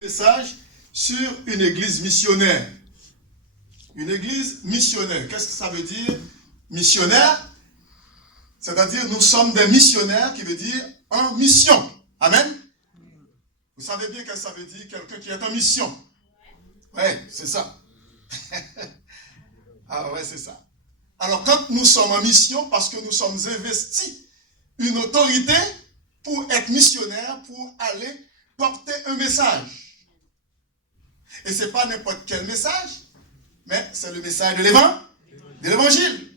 Message sur une église missionnaire. Une église missionnaire. Qu'est-ce que ça veut dire? Missionnaire, c'est-à-dire nous sommes des missionnaires, qui veut dire en mission. Amen. Vous savez bien que ça veut dire quelqu'un qui est en mission. Ouais, c'est ça. Ah ouais, c'est ça. Alors quand nous sommes en mission, parce que nous sommes investis une autorité pour être missionnaire, pour aller porter un message. Et ce n'est pas n'importe quel message, mais c'est le message de l'évangile.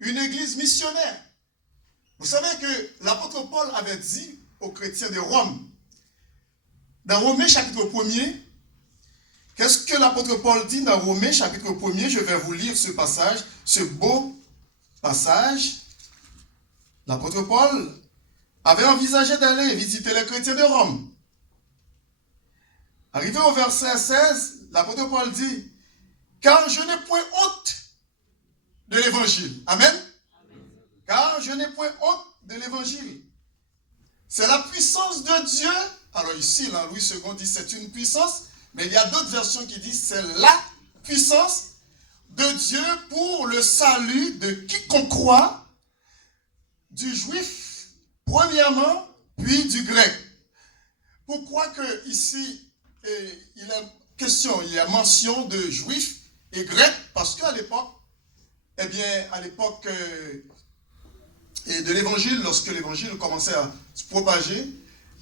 Une église missionnaire. Vous savez que l'apôtre Paul avait dit aux chrétiens de Rome, dans Romains chapitre 1er, qu'est-ce que l'apôtre Paul dit dans Romains chapitre 1er? Je vais vous lire ce passage, ce beau passage. L'apôtre Paul avait envisagé d'aller visiter les chrétiens de Rome. Arrivé au verset 16, l'apôtre Paul dit, « Car je n'ai point honte de l'évangile. » Amen. Car je n'ai point honte de l'évangile. C'est la puissance de Dieu. Alors ici, là, Louis II dit c'est une puissance, mais il y a d'autres versions qui disent c'est la puissance de Dieu pour le salut de quiconque croit, du juif premièrement, puis du grec. Pourquoi que ici, il y a mention de juifs et grecs? Parce qu'à l'époque, de l'évangile, lorsque l'évangile commençait à se propager,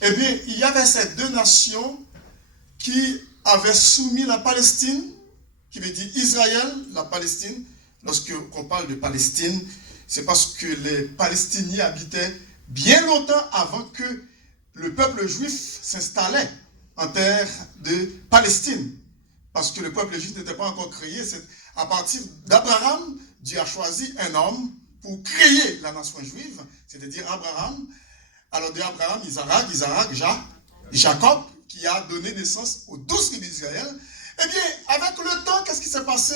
il y avait ces deux nations qui avaient soumis la Palestine, qui veut dire Israël, la Palestine. Lorsqu'on parle de Palestine, c'est parce que les Palestiniens habitaient bien longtemps avant que le peuple juif s'installait en terre de Palestine. Parce que le peuple juif n'était pas encore créé. C'est à partir d'Abraham, Dieu a choisi un homme pour créer la nation juive, c'est-à-dire Abraham. Alors de Abraham, Isaac, Jacob, qui a donné naissance aux 12 tribus d'Israël. Avec le temps, qu'est-ce qui s'est passé?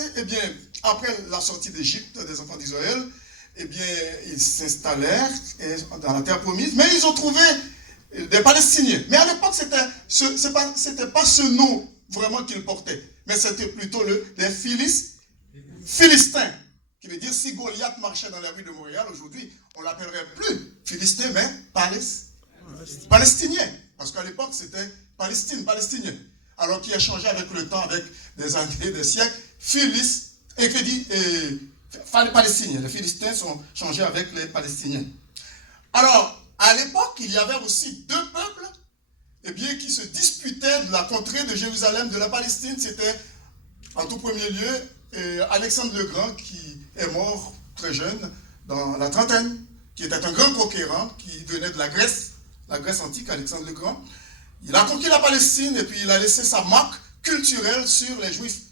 Après la sortie d'Égypte des enfants d'Israël, ils s'installèrent dans la terre promise, mais ils ont trouvé des Palestiniens. Mais à l'époque, c'était pas ce nom vraiment qu'ils portaient, mais c'était plutôt les Philistins. Qui veut dire, si Goliath marchait dans la rue de Montréal aujourd'hui, on ne l'appellerait plus Philistin, mais Palestinien. Parce qu'à l'époque, c'était Palestinien. Alors qui a changé avec le temps, avec des années, des siècles, Palestiniens. Les Philistins sont changés avec les Palestiniens. Alors, à l'époque, il y avait aussi deux peuples qui se disputaient de la contrée de Jérusalem, de la Palestine. C'était, en tout premier lieu, Alexandre le Grand, qui est mort très jeune, dans la trentaine, qui était un grand conquérant, qui venait de la Grèce antique, Alexandre le Grand. Il a conquis la Palestine et puis il a laissé sa marque culturelle sur les Juifs,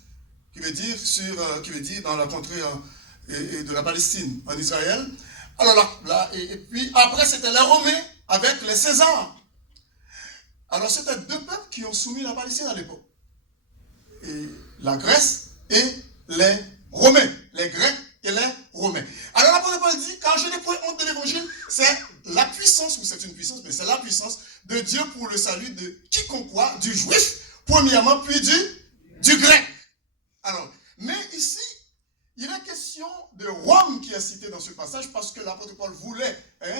qui veut dire dans la contrée de la Palestine, en Israël. Alors et puis après c'était les Romains avec les Césars. Alors c'était deux peuples qui ont soumis la Palestine à l'époque. Et la Grèce et les Romains, les Grecs et les Romains. Alors l'apôtre Paul dit, car je n'ai point honte de l'évangile, c'est la puissance, ou c'est une puissance, mais c'est la puissance de Dieu pour le salut de quiconque croit, du juif, premièrement, puis du grec. Alors, mais ici, il est question de Rome qui est cité dans ce passage, parce que l'apôtre Paul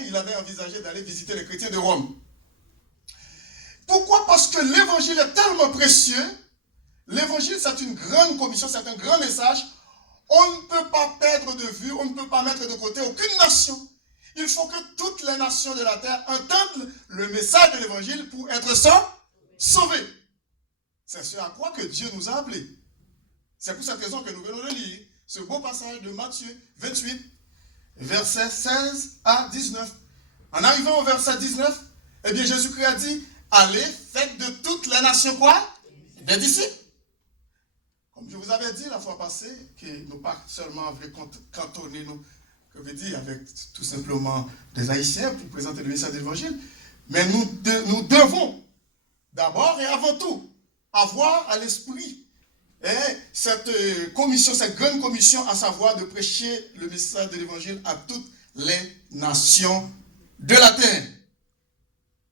il avait envisagé d'aller visiter les chrétiens de Rome. Pourquoi? Parce que l'évangile est tellement précieux. L'évangile, c'est une grande commission, c'est un grand message. On ne peut pas perdre de vue, on ne peut pas mettre de côté aucune nation. Il faut que toutes les nations de la terre entendent le message de l'évangile pour être sauvées. C'est ce à quoi que Dieu nous a appelés. C'est pour cette raison que nous venons de lire ce beau passage de Matthieu 28, versets 16 à 19. En arrivant au verset 19, Jésus-Christ a dit, allez, faites de toutes les nations quoi? Des disciples. Comme je vous avais dit la fois passée, que nous pas seulement avec cantonner nous, que veut dire avec tout simplement des Haïtiens pour présenter le message de l'évangile, mais nous devons d'abord et avant tout avoir à l'esprit cette commission, cette grande commission, à savoir de prêcher le message de l'évangile à toutes les nations de la terre.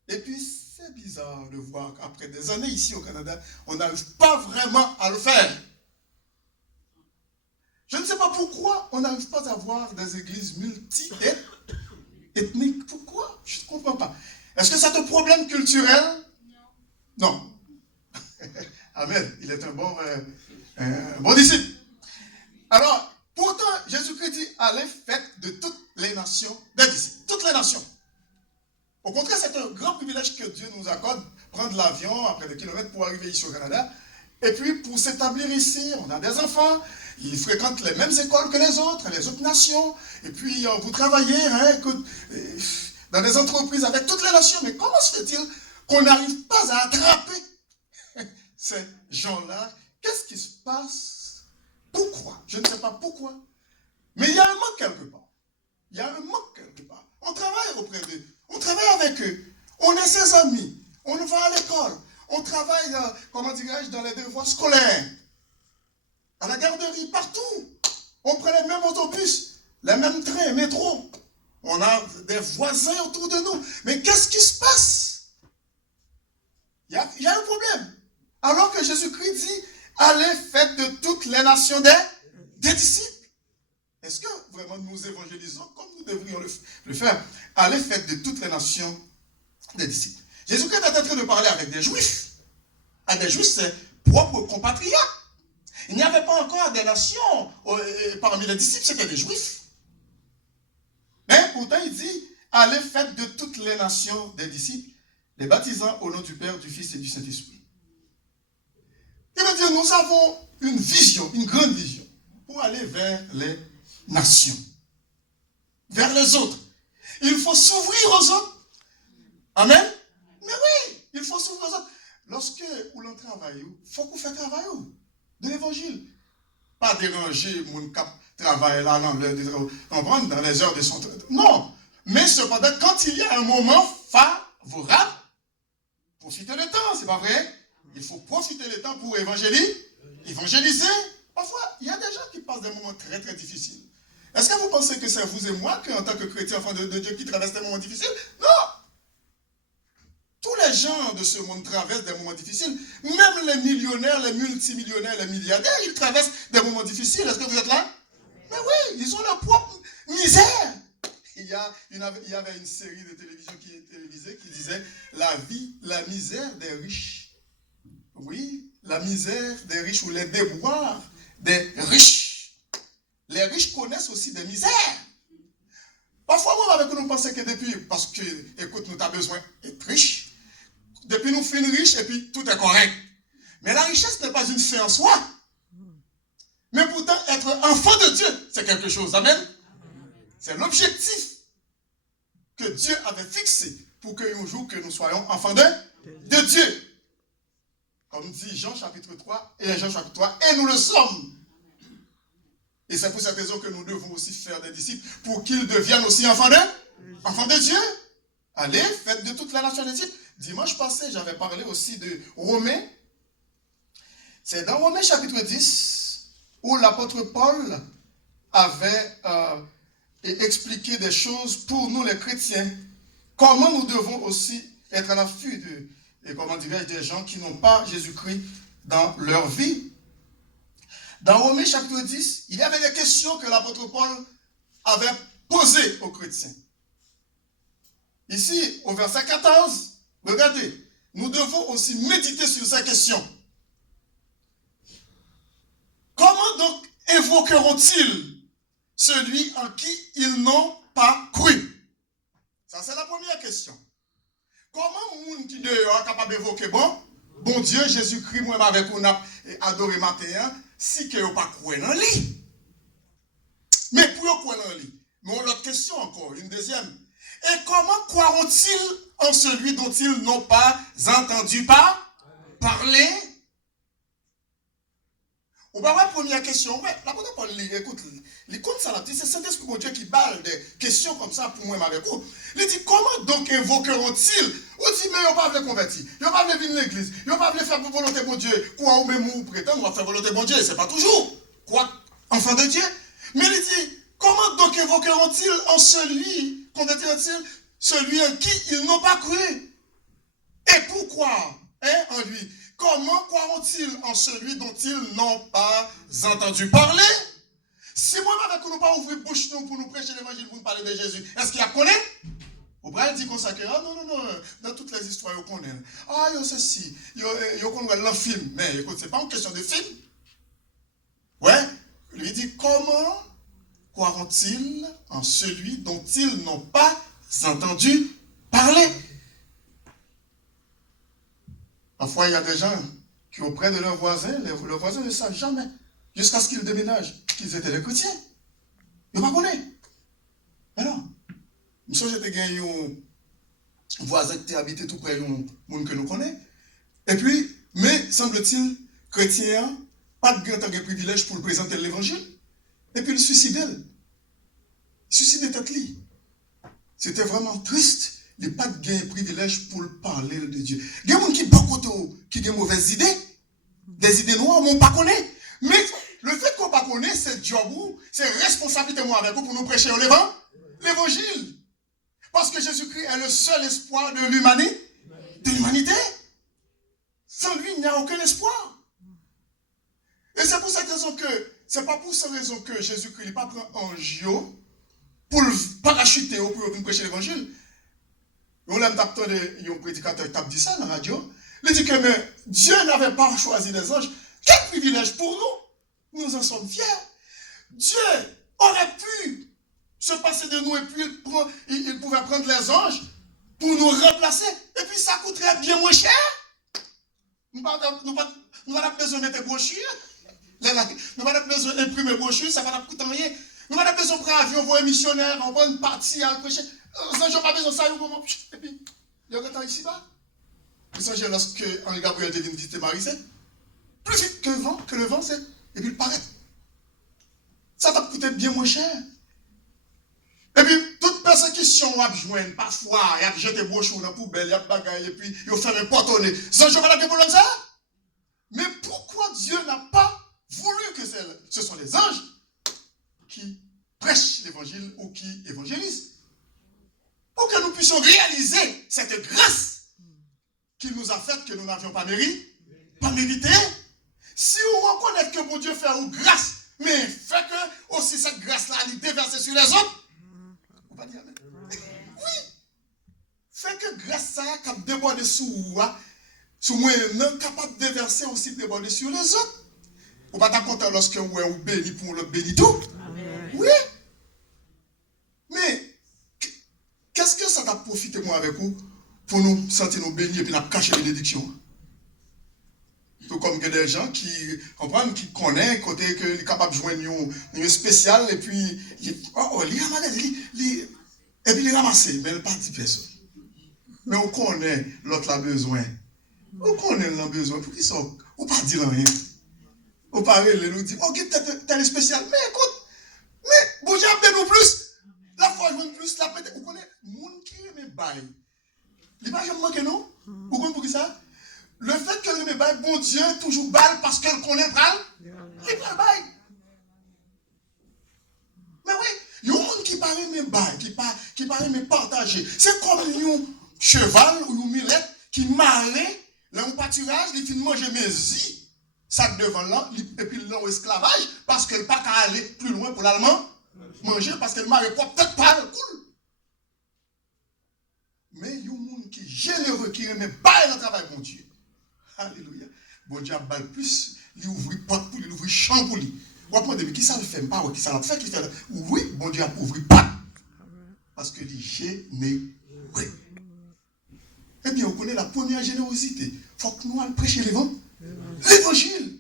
Et puis C'est bizarre de voir qu'après des années ici au Canada, on n'arrive pas vraiment à le faire. Je ne sais pas pourquoi on n'arrive pas à avoir des églises multi-ethniques. Pourquoi? Je ne comprends pas. Est-ce que c'est un problème culturel? Non. Amen. Il est un bon disciple. Alors, pourtant, Jésus-Christ dit, allez, faites de toutes les nations des disciples. Toutes les nations. Au contraire, c'est un grand privilège que Dieu nous accorde, prendre l'avion après des kilomètres pour arriver ici au Canada. Et puis, pour s'établir ici, on a des enfants, ils fréquentent les mêmes écoles que les autres nations. Et puis, vous travaillez dans des entreprises avec toutes les nations. Mais comment se fait-il qu'on n'arrive pas à attraper ces gens-là? Qu'est-ce qui se passe? Pourquoi? Je ne sais pas pourquoi. Mais il y a un manque quelque part. Il y a un manque quelque part. On travaille auprès d'eux. On travaille avec eux. On est ses amis. On va à l'école. On travaille, dans les devoirs scolaires. À la garderie, partout. On prend les mêmes autobus, les mêmes trains, métro. On a des voisins autour de nous. Mais qu'est-ce qui se passe? Il y a un problème. Alors que Jésus-Christ dit, allez, faites de toutes les nations des disciples. Est-ce que vraiment nous évangélisons comme nous devrions le faire? Allez, faites de toutes les nations des disciples. Jésus-Christ est en train de parler avec des Juifs. À des Juifs, ses propres compatriotes. Il n'y avait pas encore des nations parmi les disciples, c'était des Juifs. Mais pourtant, il dit, allez, faites de toutes les nations des disciples, les baptisant au nom du Père, du Fils et du Saint-Esprit. Il veut dire, nous avons une vision, une grande vision, pour aller vers les nations, vers les autres. Il faut s'ouvrir aux autres. Amen. Mais oui, il faut s'ouvrir aux autres. Lorsque l'on travaille, il faut qu'on fasse travail de l'évangile. Pas déranger mon cap travail là dans les heures de son travail. Non. Mais cependant, quand il y a un moment favorable, profitez le temps, c'est pas vrai? Il faut profiter le temps pour évangéliser. Parfois, il y a des gens qui passent des moments très très difficiles. Est-ce que vous pensez que c'est vous et moi, en tant que chrétiens, enfants de Dieu, qui traversent des moments difficiles? Non! Tous les gens de ce monde traversent des moments difficiles. Même les millionnaires, les multimillionnaires, les milliardaires, ils traversent des moments difficiles. Est-ce que vous êtes là? Mais oui, ils ont leur propre misère. Il y avait une série de télévision qui disait la vie, la misère des riches. Oui, la misère des riches ou les déboires des riches. Les riches connaissent aussi des misères. Parfois, moi, avec nous, pensons que depuis, parce que, écoute, nous avons besoin d'être riches. Depuis, nous finissons riches et puis tout est correct. Mais la richesse n'est pas une fin en soi. Mais pourtant, être enfant de Dieu, c'est quelque chose. Amen. C'est l'objectif que Dieu avait fixé pour qu'un jour que nous soyons enfants de Dieu. Comme dit Jean chapitre 3 et Jean chapitre 3, et nous le sommes. Et c'est pour cette raison que nous devons aussi faire des disciples pour qu'ils deviennent aussi enfants de Dieu. Allez, faites de toute la nation des disciples. Dimanche passé, j'avais parlé aussi de Romains. C'est dans Romains chapitre 10 où l'apôtre Paul avait expliqué des choses pour nous les chrétiens. Comment nous devons aussi être à l'affût des gens qui n'ont pas Jésus-Christ dans leur vie. Dans Romains chapitre 10, il y avait des questions que l'apôtre Paul avait posées aux chrétiens. Ici, au verset 14, regardez, nous devons aussi méditer sur ces questions. Comment donc évoqueront-ils celui en qui ils n'ont pas cru? Ça, c'est la première question. Comment moun qui est capable d'évoquer bon Dieu, Jésus-Christ, moi avec on a adoré matin, si que vous pas croire dans lui. Mais pour croire dans lui, mais on a l'autre question encore, une deuxième. Et comment croiront-ils en celui dont ils n'ont pas entendu parler? Ou bien, la première question, ouais, l'apôtre Paul, écoute, il compte ça là, c'est Saint-Esprit de Dieu qui parle des questions comme ça pour moi avec vous. Il dit, comment donc évoqueront-ils? Ou dit, mais ils n'ont pas voulu convertir, ils n'ont pas voulu venir à l'église, ils n'ont pas voulu faire volonté de Dieu. Quoi, ou même ou prétendre, on va faire volonté de Dieu, c'est pas toujours. Quoi, enfant de Dieu? Mais il dit, comment donc évoqueront-ils en celui, convertiront-ils celui en qui ils n'ont pas cru? Et pourquoi en lui? Comment croiront-ils en celui dont ils n'ont pas entendu parler? Si moi-même avec nous pas ouvrir bouche nous pour nous prêcher l'évangile, pour nous parler de Jésus, est-ce qu'il y a connaît? Vous pouvez dire comme ça que, ah non, dans toutes les histoires, vous connaissez. Ah, il y a ceci, il y a le film. Mais écoute, ce n'est pas une question de film. Ouais, lui dit, comment croiront-ils en celui dont ils n'ont pas entendu parler? Parfois, il y a des gens qui, auprès de leurs voisins, leurs voisins ne savent jamais, jusqu'à ce qu'ils déménagent, qu'ils étaient des chrétiens. Ils ne connaissent pas. Alors, je j'étais gagné un voisin qui habité tout près d'un monde que nous connaissons. Et puis, mais semble-t-il, chrétien, pas de grand privilège pour présenter l'évangile. Et puis, il suicidait. Il suicidait tête-li. C'était vraiment triste. Il n'y a pas de gain privilège pour parler de Dieu. Il y a des gens qui qui ont mauvaises idées, des idées noires, mais on ne pas connaît. Mais le fait qu'on ne pas connaît, c'est job ou, c'est responsabilité moi avec vous pour nous prêcher l'évangile. Parce que Jésus-Christ est le seul espoir de l'humanité. Sans lui, il n'y a aucun espoir. Et c'est pour cette raison que, c'est pas pour cette raison que Jésus-Christ n'est pas pris en géo pour le parachuter pour venir prêcher l'évangile. On l'a entendu un prédicateur qui a dit ça dans la radio. Il dit que mais Dieu n'avait pas choisi les anges. Quel privilège pour nous. Nous en sommes fiers. Dieu aurait pu se passer de nous et puis il pouvait prendre les anges pour nous remplacer. Et puis ça coûterait bien moins cher. Nous n'avons pas besoin de mettre brochures. Nous n'avons pas besoin d'imprimer brochures, ça va coûter rien. Nous n'avons pas besoin de prendre un avion, voir un missionnaire, on prend une partie à prêcher. Les anges n'ont pas besoin de ça au moment. Et puis, il y a un temps ici-bas. Vous savez, lorsque Henri Gabriel devient visiter Marie, c'est plus vite que le vent, c'est. Et puis il paraît. Ça va coûter bien moins cher. Et puis, toute persécution, on va joindre parfois, il y a jeté brochures dans la poubelle, il y a bagaille, et puis il fait un portonné. Les anges n'ont pas de problème ça. Mais pourquoi Dieu n'a pas voulu que ce sont les anges qui prêchent l'évangile ou qui évangélisent? Pour que nous puissions réaliser cette grâce qu'il nous a faite, que nous n'avions pas mérité. Si on reconnaît que mon Dieu fait une grâce, mais fait que aussi cette grâce-là, elle est déversée sur les autres, on va dire amen. Oui. Fait que grâce ça, quand déborder sur moi, non capable de déverser aussi déborder sur les autres. On va t'en compter lorsque vous béni pour le béni tout. Oui. Mais qu'est-ce que ça t'a profité moi avec vous pour nous sentir nous bénis et puis nous cacher les bénédictions? Tout comme que des gens qui comprennent, qui connaissent, côté que les capables de joindre une spécial et puis et puis les ramasser, mais pas 10 personnes. Mais on connaît l'autre a besoin. On connaît l'autre besoin. Pour qui ça? On pas dire rien. On parle, nous dit, ok, t'es spécial. Mais écoute, mais bon, j'ai nous plus. La fois je veux plus, la peut-être. Vous connaissez, monde qui aime bail. L'image me manque, non? Vous comprenez pour qui ça? Le fait qu'elle aime bail, bon Dieu, toujours balle parce qu'elle connaît balle. Il prend bail. Mais oui, il y a un monde qui parle même bail, qui parle même partager. C'est comme un cheval ou une mulette qui marrait, là, un pâturage, il finit manger mes yeux. Ça devant là, et puis là, esclavage, parce qu'elle n'a pas qu'à aller plus loin pour l'allemand manger, parce qu'elle m'a peut-être pas le cool. Mais il y a un monde qui est généreux, qui aime pas le travail, mon Dieu. Alléluia. Bon Dieu a balle plus, il ouvre porte pour lui, il ouvre champ pour lui. Ou après, mais qui ça le fait pas, qui ça le fait, qui fait. Oui, bon Dieu a ouvert porte. Parce que il est généreux. Eh bien, on connaît la première générosité. Il faut que nous allions prêcher l'évangile.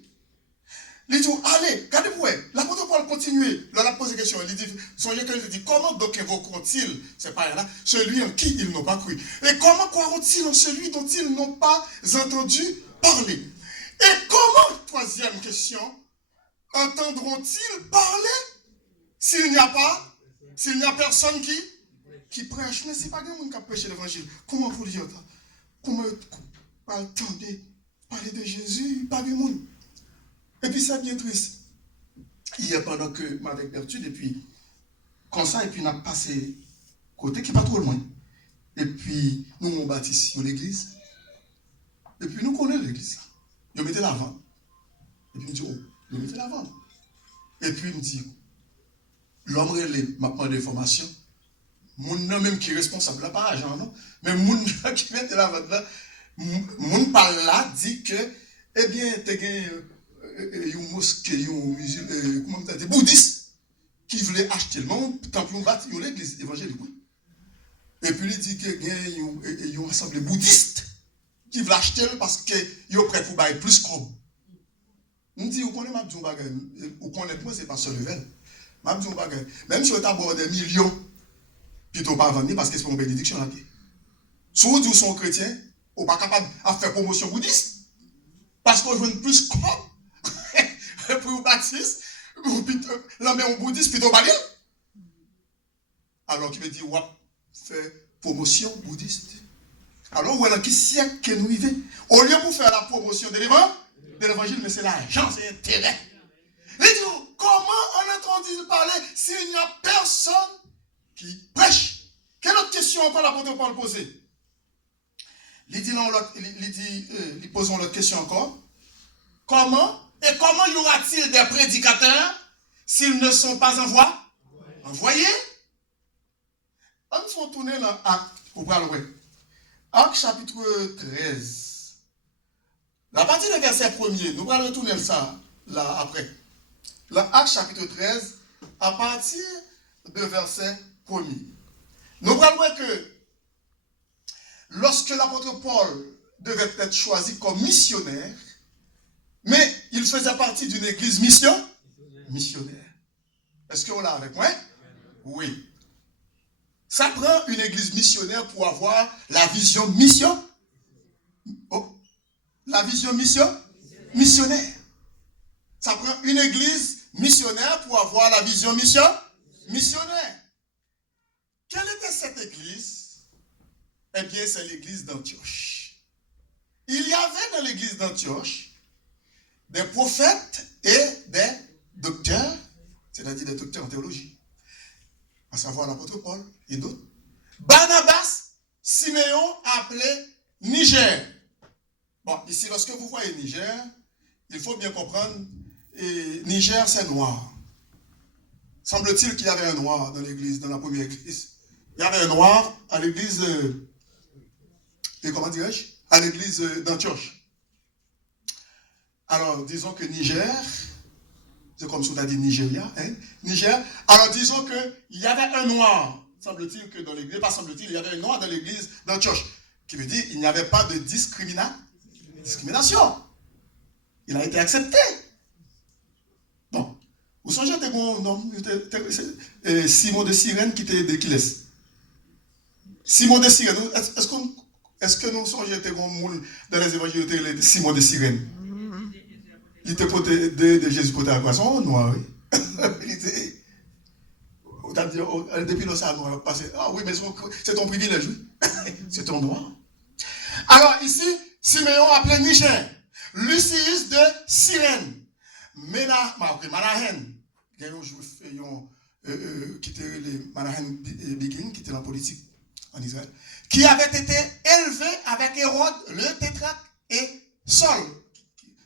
Il dit, allez, regardez-vous, l'apôtre Paul continue. Là, la pose des questions. Il dit, songez qu'il dit, comment donc évoqueront-ils, c'est pas là, celui en qui ils n'ont pas cru? Et comment croiront-ils en celui dont ils n'ont pas entendu parler? Et comment, troisième question, entendront-ils parler s'il n'y a personne qui prêche? Mais c'est pas quelqu'un qui a prêché l'évangile. Comment vous dire ça? Comment attendez parler de Jésus, pas du monde? Et puis c'est bien triste. Hier, pendant que m'avec Bertude, et puis, comme ça, et puis on a passé côté qui n'est pas trop loin. Et puis, nous, on bâtit sur l'église. Et puis nous connaissons l'église. Ils mettaient l'avant. Et puis nous disons, oh, ils mettaient l'avant. Et puis nous disons, l'homme relève maintenant des formations. Moun nan même qui est responsable là, pas agent, non? Mais moun qui mette l'avant là, moun par là dit que, eh bien, tu as un mosquée, comment on dit, bouddhiste, qui voulait acheter le monde, tant qu'on bâtit l'église évangélique. Et puis il dit qu'il y a une assemblée bouddhiste qui veut acheter parce qu'ils sont prêts pour bailler plus comme. On dit, vous connaissez ma bdou bagay, vous connaissez moi, c'est pas seul level. Ma bdou bagay, même si vous avez des millions, puis tu pas vendre parce que c'est pour une bénédiction là. Si vous dites sont chrétiens, vous pas capable de faire promotion bouddhiste parce qu'on veut plus comme pour vous baptiser, l'homme est bouddhiste, puis tu pas dire. Alors qui veut dire, ouais, faire promotion bouddhiste. Alors, voilà, qui siècle que nous vivons. Au lieu de faire la promotion de l'évangile, mais c'est l'argent, c'est l'intérêt. Il dit, comment on entend parler s'il n'y a personne qui prêche? Quelle autre question encore l'apôtre Paul poser? Il pose l'autre question encore. Comment y aura-t-il des prédicateurs s'ils ne sont pas envoyés? On faut tourner dans Acte, pour parler. Acte chapitre 13. La partie du verset 1er, nous allons retourner ça là après. Acte chapitre 13, à partir de verset 1er. Nous allons voir que lorsque l'apôtre Paul devait être choisi comme missionnaire, mais il faisait partie d'une église missionnaire. Est-ce qu'on l'a avec moi? Oui. Ça prend une église missionnaire pour avoir la vision mission. Oh, la vision missionnaire. Ça prend une église missionnaire pour avoir la vision missionnaire. Quelle était cette église? Eh bien, c'est l'église d'Antioche. Il y avait dans l'église d'Antioche des prophètes et des docteurs, c'est-à-dire des docteurs en théologie, à savoir l'apôtre Paul et d'autres. Barnabas, Siméon appelé Niger. Bon, ici, lorsque vous voyez Niger, il faut bien comprendre, Niger, c'est noir. Semble-t-il qu'il y avait un noir dans l'église, dans la première église. Il y avait un noir à l'église, comment dirais-je, à l'église d'Antioche. Alors, disons que Niger, c'est comme si on a dit Nigeria, hein? Niger. Alors, disons qu'il y avait un noir. Semble-t-il que dans l'église, pas semble-t-il, il y avait un noir dans l'église d'Antioche. Qui veut dire qu'il n'y avait pas de discrimination. Il a été accepté. Bon. Vous songez que Simon de Cyrène qui était de qui laisse? Simon de Cyrène, est-ce que nous songeons que dans les évangiles de Simon de Cyrène? Il était de Jésus pour ta poisson noir, oui. Il était. On t'a dit, depuis le salon, on va passer. Ah oui, mais c'est ton privilège, oui. C'est ton droit. Alors ici, Siméon appelé Niger, Lucius de Cyrène, Manahen, qui était les Manahen Begin, qui était la politique en Israël, qui avait été élevé avec Hérode, le tétrarque, et Saul,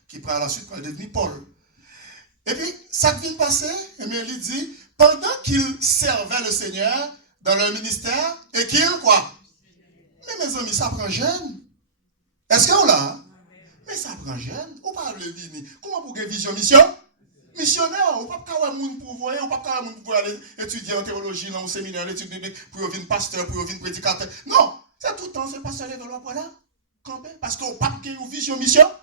qui par la suite va devenir Paul. Et puis, ça vient de passer, et bien il dit, pendant qu'ils servaient le Seigneur dans leur ministère, et qu'ils, quoi? Mais mes amis, ça prend jeune. Est-ce qu'on l'a? Mais ça prend jeune. On parle de vie. Comment pour une vision missionnaire? On ne peut pas avoir un monde pour voir, on ne peut pas avoir un monde pour aller étudier en théologie, dans un séminaire, l'étude biblique, pour devenir pasteur, pour devenir prédicateur. Non, c'est tout le temps, c'est pas seul dans l'emploi là. Parce qu'on ne peut pas avoir une vision missionnaire.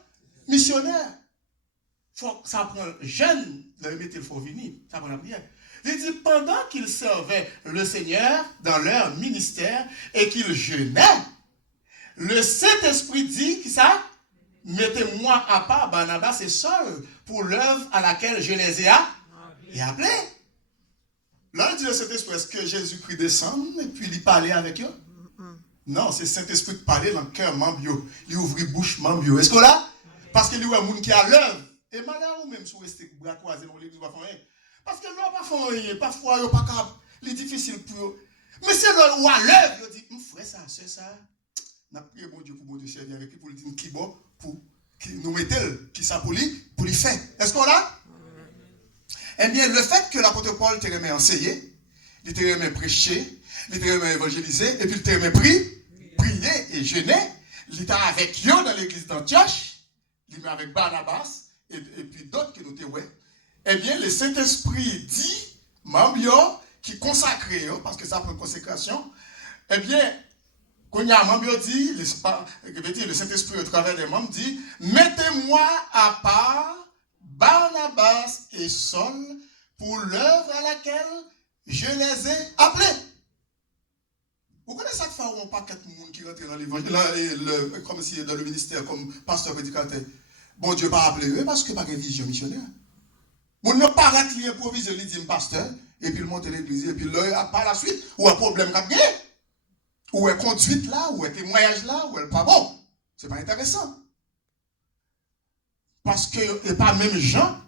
Ça prend jeune, il faut venir, ça prend la prière. Il dit, pendant qu'ils servaient le Seigneur dans leur ministère et qu'ils jeûnaient, le Saint-Esprit dit que ça, mettez-moi à part Barnabas et Saul pour l'œuvre à laquelle je les ai appelés. Là, il dit le Saint-Esprit, est-ce que Jésus-Christ descend et puis il parlait avec eux? Non, c'est le Saint-Esprit qui parlait dans le cœur, membre, il ouvrit bouche, membre. Est-ce que là? Parce qu'il y a un monde qui a l'œuvre. Et malheur ou même si vous restez bras croisés dans l'église, vous ne faites rien. Parce que là, pas faire rien, parfois, il n'est pas capable, il est difficile pour eux. Mais c'est là où à l'œuvre, il dit, frère, ça, c'est ça. n'a prié bon Dieu pour bon Dieu servir avec lui, pour lui dire qui bon, pour nous mettre qui ça pour lui faire. Est-ce qu'on l'a? Eh bien, le fait que l'apôtre Paul te remet enseigner, il te remet prêcher, il te remet évangéliser, et puis il te remet prier et jeûner, il était avec eux dans l'église d'Antioche, il met avec Barnabas, et puis d'autres qui nous étaient, ouais. Eh bien, le Saint-Esprit dit, membres qui consacrent, parce que ça prend consécration, eh bien, quand il y a un membre dit, le Saint-Esprit au travers des membres dit, mettez-moi à part Barnabas et Saul pour l'œuvre à laquelle je les ai appelés. Vous connaissez ça que fait un paquet de monde qui rentre dans l'évangile, comme si dans le ministère, comme pasteur prédicateur. Bon Dieu pas appelé eux parce que pas de vision missionnaire. Vous ne pas arrêter l'improviser, il dit pasteur, et puis il monte l'église, et puis là, par la suite, ou un problème qu'a gagné, ou un conduite là, ou un témoignage là, ou un pas bon. C'est pas intéressant. Parce que il n'y a pas même gens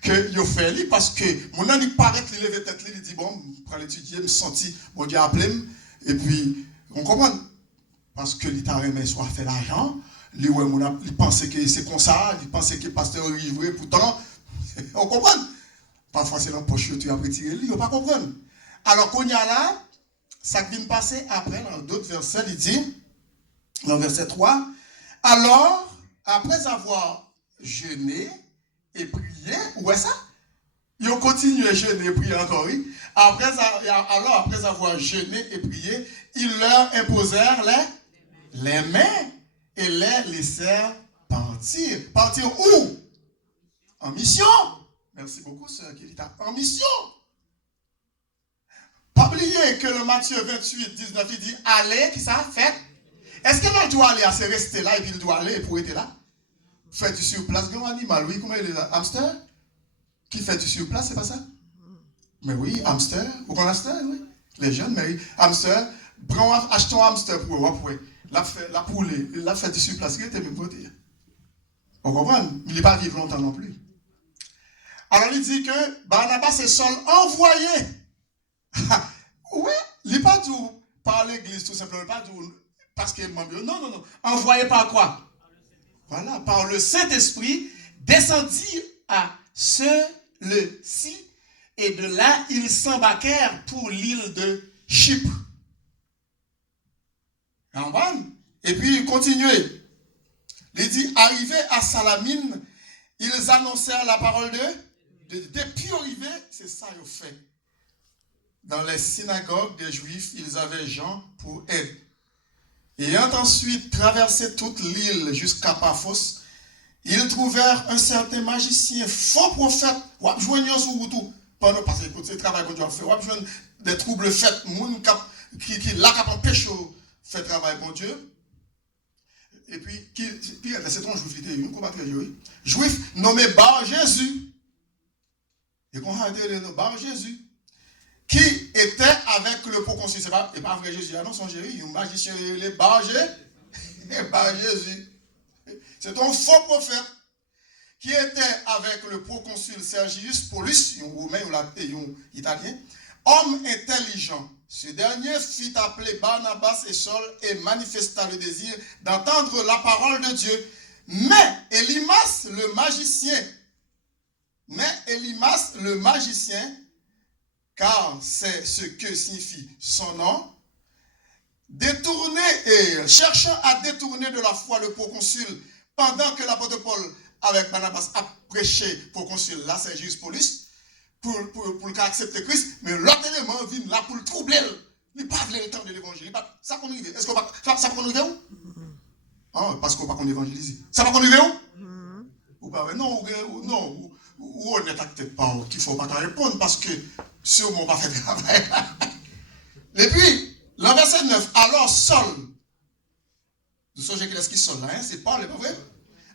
que yo fait li parce que mon ami paraît qu'il lève tête il dit bon pour l'étudier me senti mon Dieu appelé et puis on comprend parce que l'état remet soit fait l'argent lui ouais mon il pensait que c'est comme ça il pensait que pasteur livrer pourtant on comprend parfois c'est dans poche tu as retiré lui on pas comprendre alors qu'on y a là ça vient passer après dans d'autres versets il dit dans verset 3 alors après avoir jeûné et prié, où est ça? Ils ont continué à jeûner et prier encore, oui. Après avoir jeûné et prié, ils leur imposèrent les mains et les laissèrent partir. Partir où? En mission. Merci beaucoup, sœur Kilita. En mission. Pas oublier que le Matthieu 28, 19, il dit, allez, qui ça fait? Est-ce que l'on doit aller à se rester là et puis il doit aller pour être là? Fait du surplace, grand animal, oui, comment il est là? Hamster? Qui fait du surplace, c'est pas ça? Mais oui, hamster, vous connaissez hamster, oui? Les jeunes, mais oui, hamster, achetons un hamster pour eux, la poule, la fait du surplace, il était même côté. On comprend? Il n'est pas vivre longtemps non plus. Alors il dit que Barnabas et Saul envoyés. Oui, il n'est pas tout par l'église, tout simplement, pas tout parce qu'il est membre. Non. Envoyé par quoi? Voilà, par le Saint-Esprit, descendit à celui-ci, et de là, ils s'embarquèrent pour l'île de Chypre. Et puis, il continuait. Il dit, arrivés à Salamine, ils annoncèrent la parole depuis arrivés, c'est ça qu'ils ont fait. Dans les synagogues des Juifs, ils avaient Jean pour aide. Ayant ensuite traversé toute l'île jusqu'à Paphos, ils trouvèrent un certain magicien, faux prophète, pendant parce que c'est le travail qu'on doit faire, des troubles faits, qui là qui empêche de faire travail pour Dieu. Et puis, c'est un juif nommé Bar Jésus. Et qu'on a été nommé Bar Jésus. Qui était avec le proconsul. C'est pas vrai Jésus, non, son Jésus, un magicien, les Bar Jésus. C'est un faux prophète qui était avec le proconsul Sergius Paulus, un Romain ou un Italien, homme intelligent. Ce dernier fit appeler Barnabas et Saul et manifesta le désir d'entendre la parole de Dieu. Mais Élymas, le magicien, car c'est ce que signifie son nom, cherchant à détourner de la foi le proconsul, pendant que l'apôtre Paul avec Barnabas a prêché proconsul là, Sergius Paulus, pour accepter Christ, mais l'autre élément vient là pour le troubler. Il n'a pas le temps de l'évangile. Ça qu'on arrive. Est-ce qu'on va ça qu'on arrive où? Parce qu'on va qu'on évangélise. Ça va qu'on arrive où? Ou pas? Non, ou on n'est peut-être pas qu'il ne faut pas répondre parce que sûrement on va faire travail. Et puis, le verset 9, alors Saul, vous savez qui Saul là, c'est Paul, c'est pas vrai?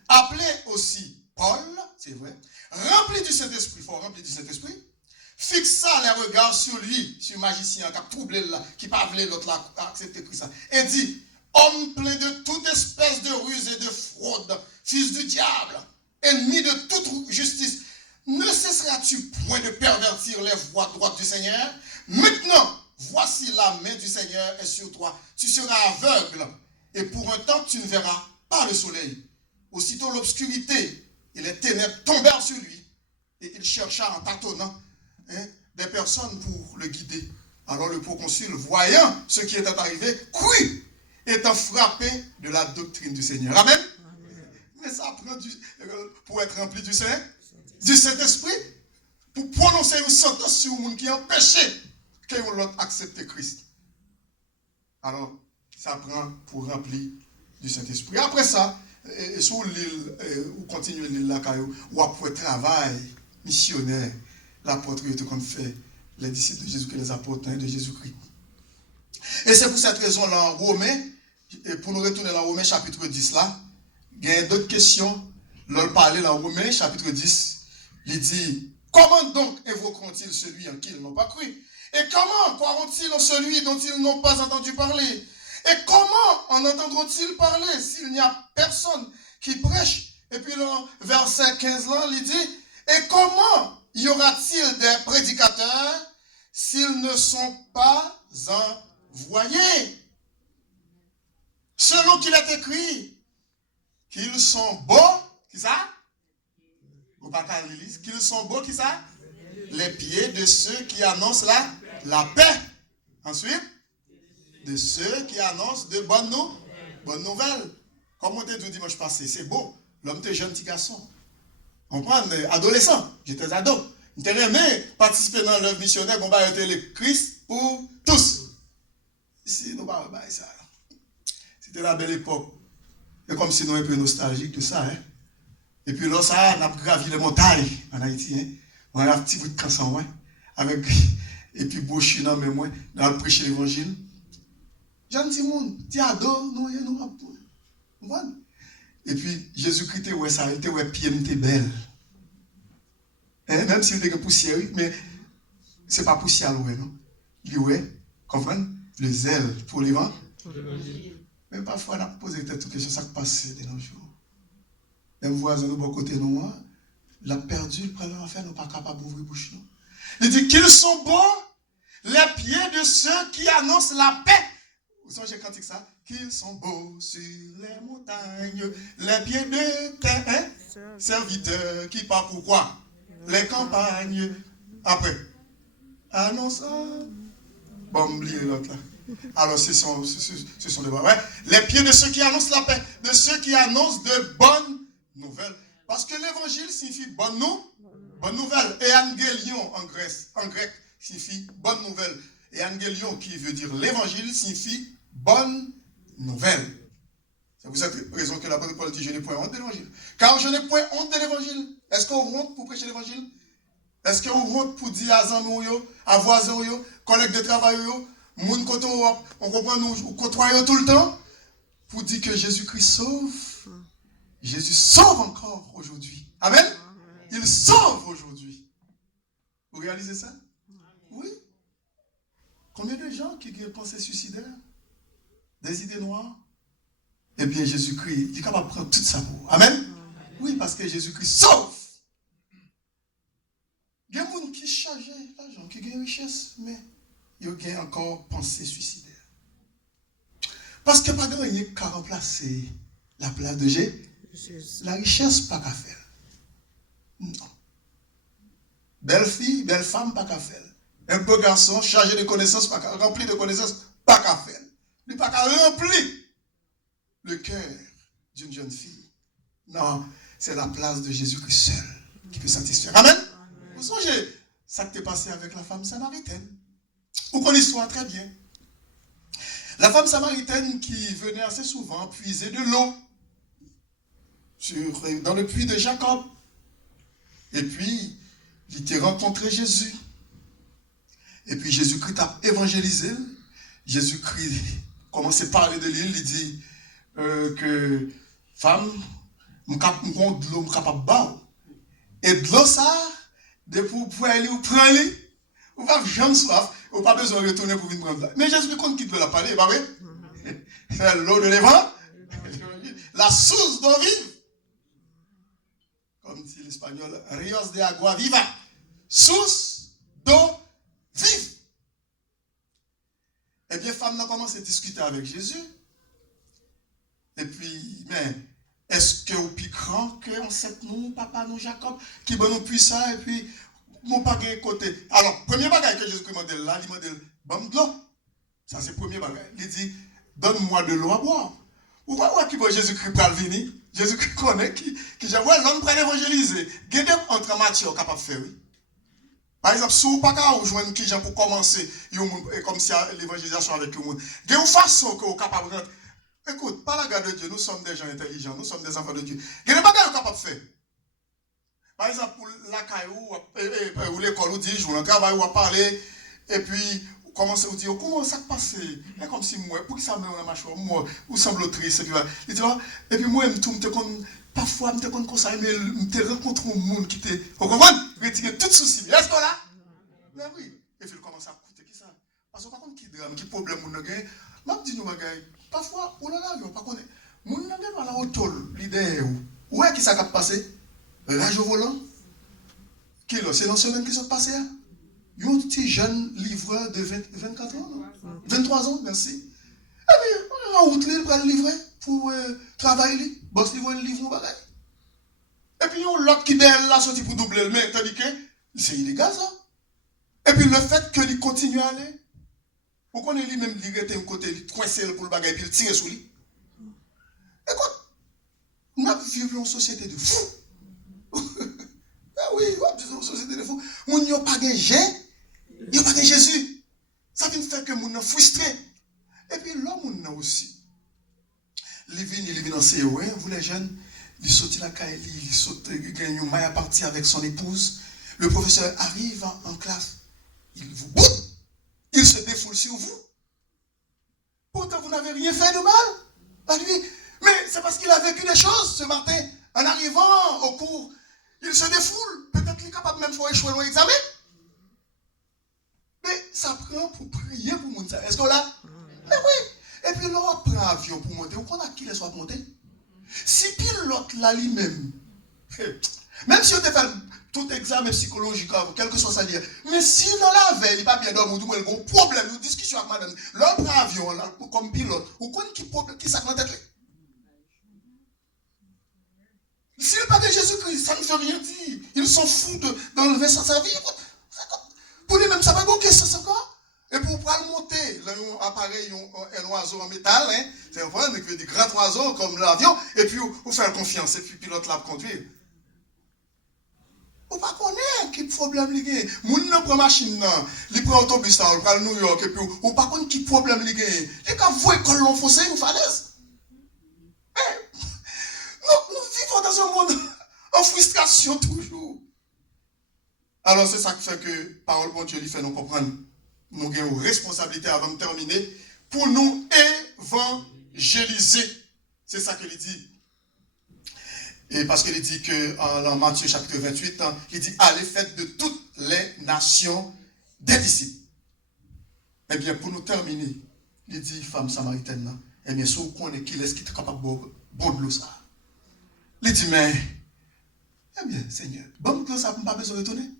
Appelé aussi Paul, c'est vrai, rempli du Saint-Esprit, fort rempli du Saint-Esprit, fixa les regards sur lui, sur le magicien qui a troublé là, qui n'a pas voulu l'autre là, accepter Christ, et dit, homme plein de toute espèce de ruse et de fraude, fils du diable, ennemi de toute justice, ne cesseras-tu point de pervertir les voies droites du Seigneur? Maintenant, voici la main du Seigneur est sur toi. Tu seras aveugle et pour un temps tu ne verras pas le soleil. Aussitôt l'obscurité et les ténèbres tombèrent sur lui et il chercha en tâtonnant des personnes pour le guider. Alors le proconsul, voyant ce qui était arrivé, crut, étant frappé de la doctrine du Seigneur. Amen. Mais ça prend pour être rempli du Saint-Esprit, pour prononcer une sentence sur un monde qui est empêché que l'autre accepte Christ. Alors, ça prend pour remplir du Saint-Esprit. Après ça, sur l'île, ou continuer l'île là, ou après travail missionnaire, l'apôtre qu'on fait, les disciples de Jésus-Christ, les apôtres de Jésus-Christ. Et c'est pour cette raison-là, en Romains, pour nous retourner dans Romains chapitre 10 là, il y a d'autres questions. L'on parlait dans Romains chapitre 10, il dit, comment donc évoqueront-ils celui en qui ils n'ont pas cru? Et comment croiront-ils en celui dont ils n'ont pas entendu parler? Et comment en entendront-ils parler s'il n'y a personne qui prêche? Et puis dans verset 15 là, il dit, et comment y aura-t-il des prédicateurs s'ils ne sont pas envoyés? Selon qu'il est écrit, qu'ils sont beaux, qui ça? Ou pas qu'ils sont beaux, qui ça? Les pieds de ceux qui annoncent la paix. Ensuite, de ceux qui annoncent de bonnes nouvelles. Comme on t'a dit dimanche passé, c'est beau. L'homme était jeune petit garçon. On prend adolescent. J'étais ado. J'étais aimé participer dans l'œuvre missionnaire. On va être le Christ pour tous. Ici, nous va ça. C'était la belle époque. Et comme si nous un peu nostalgique de ça. Hein? Et puis là, ça, on a gravi les montagnes en Haïti. Hein? On a un petit bout de canson, ouais, avec, et puis Bouchi, non, mais moi, on a prêché l'évangile. Jean petit monde, tu adores, nous, voilà. Et puis, Jésus-Christ, ouais, ça, il était, ouais, pied, il était belle. Hein? Même s'il était poussière, mais c'est pas poussière, ouais, non? Il ouais, comprenez? Le zèle pour l'évangile. Mais parfois, on a posé toutes questions, ça qui passe de nos jours. Même voisin de bon côté, nous, l'a perdu, le prénom en fait, nous pas capable d'ouvrir bouche. Non. Il dit qu'ils sont beaux, les pieds de ceux qui annoncent la paix. Vous savez quand c'est ça? Qu'ils sont beaux sur les montagnes, les pieds de tes serviteurs qui parcourent quoi? Les campagnes. Après, annonçant. Bon, oubliez l'autre là. Alors, ce sont les bons. Ouais. Les pieds de ceux qui annoncent la paix, de ceux qui annoncent de bonnes nouvelles. Parce que l'évangile signifie bonne nouvelle. Et angélion en grec signifie bonne nouvelle. Et angélion qui veut dire l'évangile signifie bonne nouvelle. C'est pour cette raison que l'apôtre Paul dit je n'ai point honte de l'évangile. Car je n'ai point honte de l'évangile. Est-ce qu'on honte pour prêcher l'évangile? Est-ce qu'on honte pour dire à Zannou, à voisin, collègues de travail, moun koto, on comprend nous côtoyons tout le temps pour dire que Jésus-Christ sauve. Jésus sauve encore aujourd'hui. Amen. Il sauve aujourd'hui. Vous réalisez ça? Oui. Combien de gens qui ont des pensées suicidaires, des idées noires? Eh bien, Jésus-Christ, il est capable de prendre tout ça pour vous. Amen. Oui, parce que Jésus-Christ sauve. Il y a des gens qui chargent l'argent, qui ont une richesse, mais ils ont encore pensée suicidaire. Parce que pas de rien qui a remplacé la place de Jésus. La richesse, pas qu'à faire. Non. Belle fille, belle femme, pas qu'à faire. Un beau garçon, chargé de connaissances, rempli de connaissances, pas qu'à faire. Il pas qu'à remplir le cœur d'une jeune fille. Non, c'est la place de Jésus-Christ seul qui peut satisfaire. Amen. Vous songez, ça qui t'est passé avec la femme samaritaine. Vous connaissez l'histoire très bien. La femme samaritaine qui venait assez souvent puiser de l'eau dans le puits de Jacob. Et puis, il t'a rencontré Jésus. Et puis, Jésus-Christ t'a évangélisé. Jésus-Christ commence à parler de l'île. Il dit que femme, je suis capable de boire. Et de l'eau, ça, de pour aller ou prendre, ou pas jamais soif, ou pas besoin de retourner pour venir prendre. Mais Jésus compte qui veut la parler, pas vrai? C'est l'eau de l'évangile, la source d'eau vive. Comme dit l'espagnol, Rios de agua viva. Source d'eau vive. femme a commencé à discuter avec Jésus. Et puis, mais, est-ce que au plus grand que on sait nous, papa, nous, Jacob, qui va nous puissant, et puis, mon pas de côté. Alors, premier bagage que Jésus m'a dit là, il m'a dit, bon de l'eau. Ça, c'est le premier bagage. Il dit, donne-moi de l'eau à boire. Vous voyez qui va Jésus-Christ pour venir? Jésus-Christ connaît qui j'avoue, l'homme pour évangéliser. Gardez entre matière capable de faire, oui. Par exemple, si vous n'avez pas rejoindre qui pour commencer, comme si l'évangélisation avec le monde, il y a une façon que vous êtes capable de rentrer. Écoute, par la garde de Dieu, nous sommes des gens intelligents, nous sommes des enfants de Dieu. Il y a des bagages capables de faire. Par exemple, pour la caillou, ou l'école, ou dit, jour, le travail, ou à parler, et puis, vous commencez à dire, comment ça passe? C'est comme si moi, pour qui ça me met dans ma chambre, moi, ou semble triste, et puis moi, parfois, je me conseille, mais je rencontre un monde qui te, vous comprenez? Retirer tout souci. Est-ce qu'on là? Mais oui. Et puis, il commence à coûter qui ça? Parce que par contre, qui drame, qui problème, on a gagné. Je dis, nous, parfois, on a là, on ne connaît pas. On a gagné dans la haute l'idée. Où est-ce qui ça va passer? Rage au volant? Qui là? C'est dans ce semaine qui s'est passé. Il y a un petit jeune livreur de 24 ans, non? 23 ans, merci. Et puis, on a en route, il va le livrer pour travailler. Boss, il va le livrer au bagage. Et puis, il y a l'autre qui est là, sorti pour doubler le main, tandis que c'est illégal, ça. Et puis, le fait qu'il continue à aller, vous connaissez lui-même, il était un côté, il coincé pour le bagage, puis il tire sur lui. Écoute, nous vivons dans une société de fous. Ah oui, on vit dans une société de fous. Nous n'avons pas de Jésus. Ça vient faire que nous sommes frustrés. Et puis, l'homme aussi. Il vient dans ses ouais, vous les jeunes, il saute la caille, il saute, il gagne une maille à partir avec son épouse. Le professeur arrive en classe, il vous boute, il se défoule sur vous. Pourtant, vous n'avez rien fait de mal à lui. Mais c'est parce qu'il a vécu des choses ce matin. En arrivant au cours, il se défoule. Peut-être qu'il est capable même de échouer l'examen. Mais ça prend pour prier pour monter. Est-ce qu'on l'a? Mais oui. Et puis l'on prend l'avion pour monter. Vous connaissez qui les soit monter? Si pilote là lui-même, même si on te fait tout examen psychologique, quel que soit ça dire, mais si dans la veille, il n'est pas bien dormi, ou il y a un problème, une discussion avec madame, l'on prend l'avion là, comme pilote, vous connaissez qui ça dans la tête? S'il n'est pas de Jésus-Christ, ça ne veut rien dire. Ils s'en foutent d'enlever sa vie. Pour lui-même, ça va gonquer ça encore. Et pour pouvoir monter, là, un appareil, un oiseau en métal, hein, c'est un problème, avec des grands oiseaux comme l'avion, et puis vous faire confiance, et puis pilote là pour conduire. Vous ne connaissez pas quel problème il y a. Moun nan prend machine, il prend autobus, il prend New York, et puis vous ne connaissez pas quel problème il y a. Et quand vous école l'enfoncé, vous falaise. Nous vivons dans un monde en frustration toujours. Alors c'est ça qui fait que parole de Dieu lui fait nous comprendre. Nous avons une responsabilité avant de terminer pour nous évangéliser. C'est ça qu'il dit. Et parce qu'il dit que en Matthieu chapitre 28, il dit allez faites de toutes les nations des disciples. Eh bien pour nous terminer, il dit femme samaritaine, eh bien si vous connaissez qui est capable de boire de l'eau ça. Il dit mais eh bien Seigneur, bon de l'eau ça n'a pas besoin de retourner.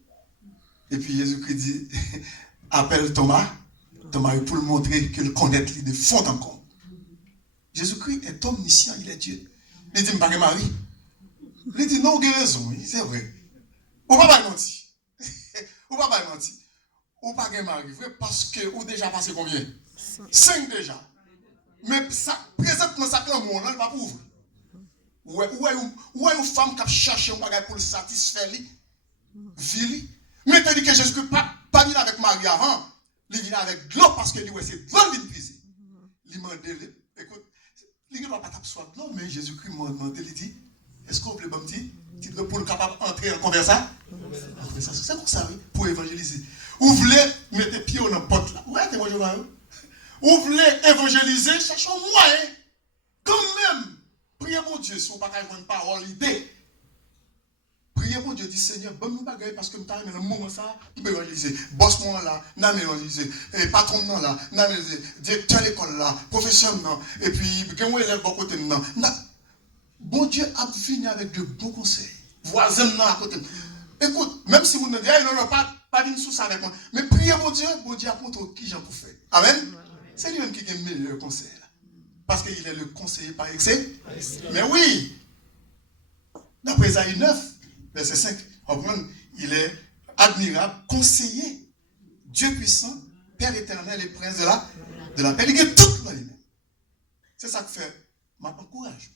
Et puis Jésus-Christ dit appelle Thomas pour le montrer qu'il connaît de fond en comble. Jésus-Christ est omniscient, il est Dieu. Il dit, je ne pas Marie. Il dit, non, il a raison, c'est vrai. Ou pas mentir. Ou pas mentir. Ou pas Marie, vrai, parce que ou déjà passé combien? 5 déjà. Mais ça, présentement, ça prend mon nom, il va pas ouvrir. Ou est une femme qui cherche un bagage pour le satisfaire, vili. Mais tu dis que Jésus-Christ pas venu avec Marie avant, il vient avec de l'eau parce que lui, c'est de l'eau qu'il puise. Il m'a dit, écoute, il ne va pas t'absorber de l'eau, mais Jésus-Christ m'a demandé, il dit, est-ce qu'on peut me dire, pour le capable d'entrer en conversation? C'est comme ça, oui, pour évangéliser. Vous voulez mettre pied dans la porte là. Ouais, t'es moi, je vois. Vous voulez évangéliser, cherchez un moyen. Quand même, priez mon Dieu, si vous n'avez pas une parole, l'idée. Priez mon Dieu, dit Seigneur, bonne nous bagaille parce que nous avons le moment ça, nous pouvons évangéliser. Boss moi là, nous avons évangélisé. Patron là, nous avons évangélisé. Directeur de l'école là, professeur là, et puis, quand on élève bon côté là. Bon Dieu a fini avec de bons conseils. Voisin là à côté. Écoute, même si vous ne dites pas venir sous ça avec moi, mais priez mon Dieu a montré qui j'en peux faire. Amen. C'est lui-même qui a le meilleur conseil. Parce qu'il est le conseiller par excellence. Mais oui, d'après Isaïe 9, verset 5, il est admirable, conseiller, Dieu puissant, Père éternel et prince de la paix. Il est tout dans les mains. C'est ça que fait, m'encourage,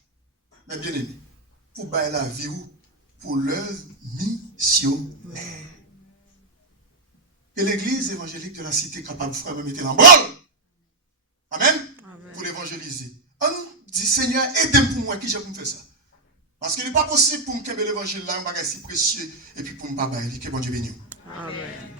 mes bien-aimés, pour bailler la vie pour l'œuvre missionnaire. Et l'église évangélique de la cité capable de faire mettre en branle. Amen. Pour l'évangéliser. On dit, Seigneur, aide-moi pour moi qui j'ai pour me faire ça. Parce qu'il n'est pas possible pour me faire l'évangile là, un bagage si précieux, et puis pour me pas bailler, que bon Dieu bénisse. Amen.